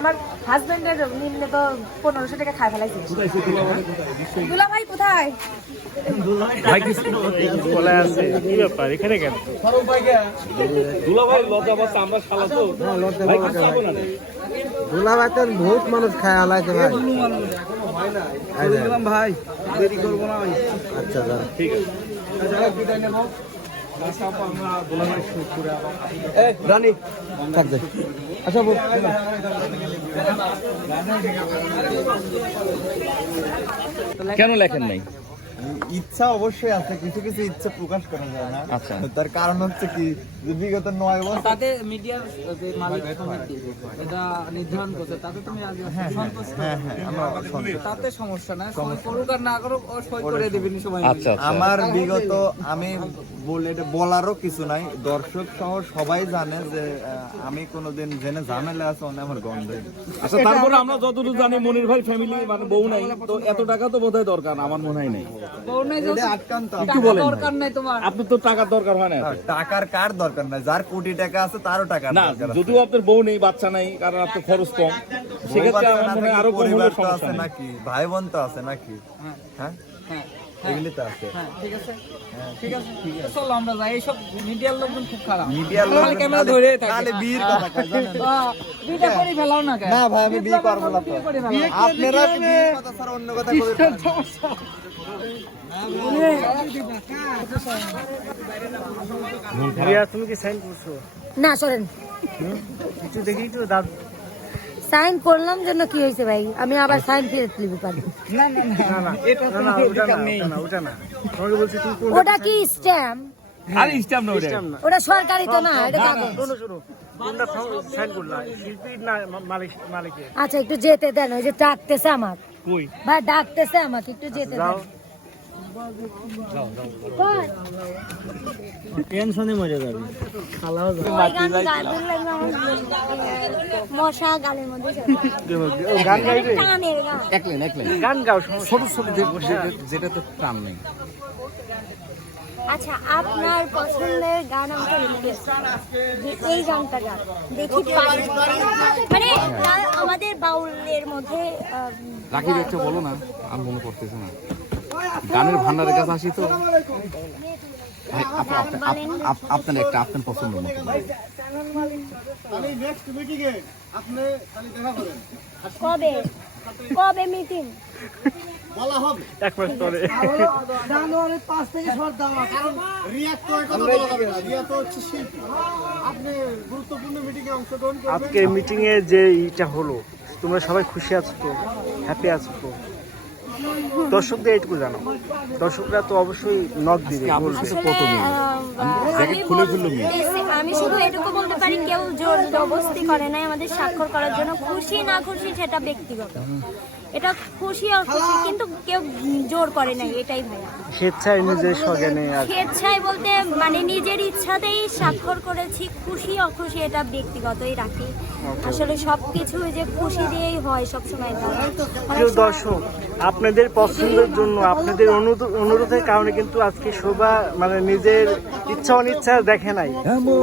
আমার হাজবেন্ডের নিম্নে তো পনেরোশো টাকা খাই ফেলাইছে। দুলা ভাই কোথায় আছে। কি ব্যাপার? এখানে কেন? দুলাভাই লজ্জা পাচ্ছে আমরা শালা তো। ভাই কিছু খাব না দুলাভাইতের বহুত মানুষ খায় আলাইছে ভাই ভাই দেরি করব না। আচ্ছা ঠিক আছে। রানী আচ্ছা কেন লেখেন নাই? ইচ্ছা অবশ্যই আছে কিছু কিছু ইচ্ছা প্রকাশ করা যায় না। আচ্ছা। তার কারণ হচ্ছে কি যে বিগত নয় বছর তাতে মিডিয়ার যে মালিক সমিতি এটা নির্ধারণ করছে তাতে তুমি আজ সন্তুষ্ট? হ্যাঁ হ্যাঁ সন্তুষ্ট। তাতে সমস্যা না করুক আর না করুক ও সই করে দেবেন সবাই আচ্ছা আচ্ছা। আমার বিগত আমি বলে এটা বলারও কিছু নাই। দর্শক সহ সবাই জানে যে আমি কোনোদিন জেনে ঝামেলা আছে অনেক আমার গন্ধে। আচ্ছা তারপরে আমরা যতটুকু জানি মনির ভাই ফ্যামিলি মানে বউ নাই। তো এত টাকা তো বোধহয় দরকার আমার মনে হয় নাই। আপনার তো টাকার দরকার হয় না টাকার কার দরকার নাই? যার কোটি টাকা আছে তারও টাকা না যদিও আপনার বউ নেই বাচ্চা নাই কারণ আপনার খরচ কম। সেক্ষেত্রে আমার মনে হয় আরও পরিবার তো আছে নাকি? ভাই বোন তো আছে নাকি? হ্যাঁ। হ্যাঁ? হ্যাঁ। এগুলি তো আছে। হ্যাঁ ঠিক আছে। ঠিক আছে। চলো আমরা যাই। এইসব মিডিয়ার লোকজন খুব খারাপ। মিডিয়ার লোক ক্যামেরা ধরে থাকে। খালি বীর কথা কয়, জানেন? আহ, করে ফেলাও না না ভাই আমি বিয়ে করব না তো। বিয়ে করে ফেলাও আপনারা কি বিয়ের কথা ছাড়া অন্য কথা কইবেন রিয়া তুমি কি সাইন করছ? না সরেন কিছু দেখি তো দাঁত সাইন করলাম জন্য কি হয়েছে ভাই? আমি আবার সাইন ফেরত নিবি পারি। না না না না ওটা কি স্ট্যাম্প? আরে স্ট্যাম্প না ওটা। ওটা সরকারি তো না এটা কাগজ। শোনো শোনো কোনটা সাইন করলা? না মালিক মালিকের? আচ্ছা একটু যেতে দেন ওই যে ডাকতেছে আমার। কই? ভাই ডাকতেছে আমাকে একটু যেতে দেন? টেনশনে মরে যাবে। খালাও যাবে। গান মশা গালের মধ্যে গাইবে? গাও ছোট ছোট যেটাতে প্রাণ নেই। আচ্ছা আপনার পছন্দের গান আমাকে লিখে যে এই গানটা গান। দেখি মানে আমাদের বাউলের মধ্যে রাকিব বলো না আমি মনে করতেছি না। গানের ভান্ডারের কাছে আসি তো। আপনার একটা আপনার পছন্দ মতো। কবে? কবে মিটিং এক মাস পরে। আজকে মিটিং এ যে ইটা হলো তোমরা সবাই খুশি আছো তো? হ্যাপি আছো তো? দর্শকদের এইটুকু জানো দর্শকরা তো অবশ্যই নক দিবে বলবে কত মেয়ে আমি শুধু এটুকু বলতে পারি কেউ জোর জবরদস্তি করে নাই আমাদের স্বাক্ষর করার জন্য। খুশি না খুশি সেটা ব্যক্তিগত। এটা খুশি আর খুশি কিন্তু কেউ জোর করে নাই এটাই ভাইয়া স্বেচ্ছায় নিজের স্বজ্ঞানে আর স্বেচ্ছায় বলতে মানে নিজের ইচ্ছাতেই স্বাক্ষর করেছি খুশি অখুশি এটা ব্যক্তিগতই রাখি। আসলে সবকিছু যে খুশি দিয়েই হয় সবসময়। প্রিয় দর্শক আপনাদের পছন্দের জন্য আপনাদের অনুরোধ- অনুরোধের কারণে কিন্তু আজকে শোভা মানে নিজের ইচ্ছা অনিচ্ছা দেখে নাই।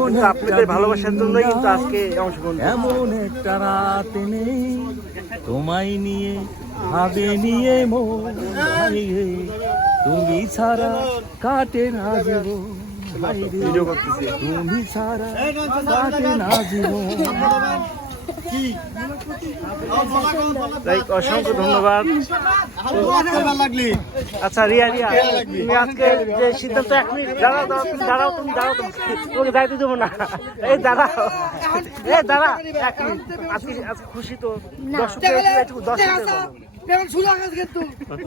কিন্তু আপনাদের ভালোবাসার জন্যই কিন্তু আজকে অংশগ্রহণ এমন একটা রাত নেই তোমায় নিয়ে ভাবে নিয়ে মন তুমি ছাড়া কাটে না জীবন। ভিডিও করতেছি। তুমি ছাড়া কাটে না অসংখ্য ধন্যবাদ। আচ্ছা রিয়া রিয়া, তুমি আজকে যে সিদ্ধান্ত এক মিনিট দাঁড়াও দাঁড়াও, তুমি দাঁড়াও তুমি দাঁড়াও, তুমি। তোমাকে দায়িত্ব দেবো না। এই, দাঁড়াও। এই দাঁড়া এক মিনিট। আজকে আজকে খুশি তো দর্শকদের একটু কিন্তু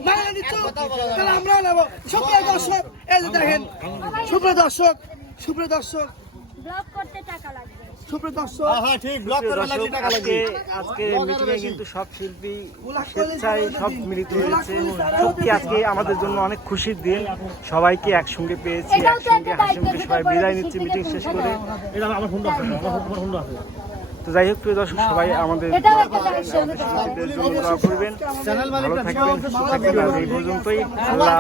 বাংলা দিচ্ছ তাহলে আমরা নেব। সুপ্রিয় দর্শক এই যে দেখেন সুপ্রিয় দর্শক সুপ্রিয় দর্শক। ব্লক করতে টাকা লাগবে। সুপ্রিয় দর্শক প্রিয় দর্শক, আজকে আজকে মিটিং এ কিন্তু সব শিল্পী স্বেচ্ছায় সব মিলিত হয়েছে সত্যি আজকে আমাদের জন্য অনেক খুশির দিন। সবাইকে একসঙ্গে পেয়েছি একসঙ্গে হাসি মুখে সবাই বিদায় নিচ্ছি মিটিং শেষ করে। এটা তো যাই হোক প্রিয় দর্শক সবাই আমাদের শিল্পীদের জন্য দোয়া করবেন। ভালো থাকবেন সুস্থ থাকবেন। এই পর্যন্তই। আল্লাহ।